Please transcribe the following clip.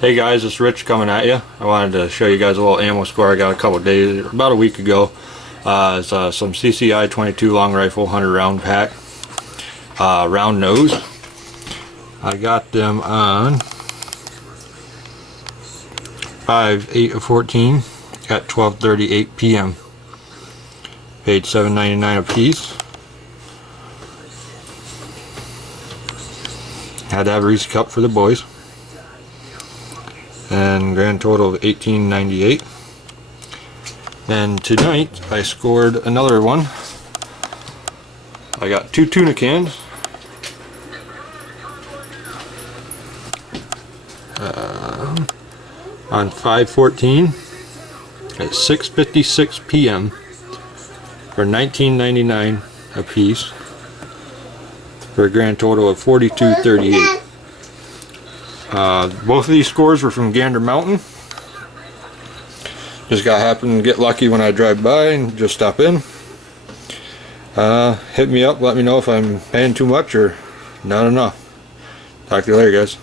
Hey guys, it's Rich coming at you. I wanted to show you guys a little ammo score I got a couple days, about a week ago. It's some CCI 22 long rifle 100 round pack, round nose. I got them on 5/8/14 at 12:38 p.m. Paid $7.99 a piece. Had to have a Reese cup for the boys. And grand total of $18.98. And tonight I scored another one. I got 2 tuna cans, on 5/14 at 6:56 p.m. for $19.99 a piece, for a grand total of $42.38. Both of these scores were from Gander Mountain. Just got happen to get lucky when I drive by and just stop in. Hit me up, let me know if I'm paying too much or not enough. Talk to you later, guys.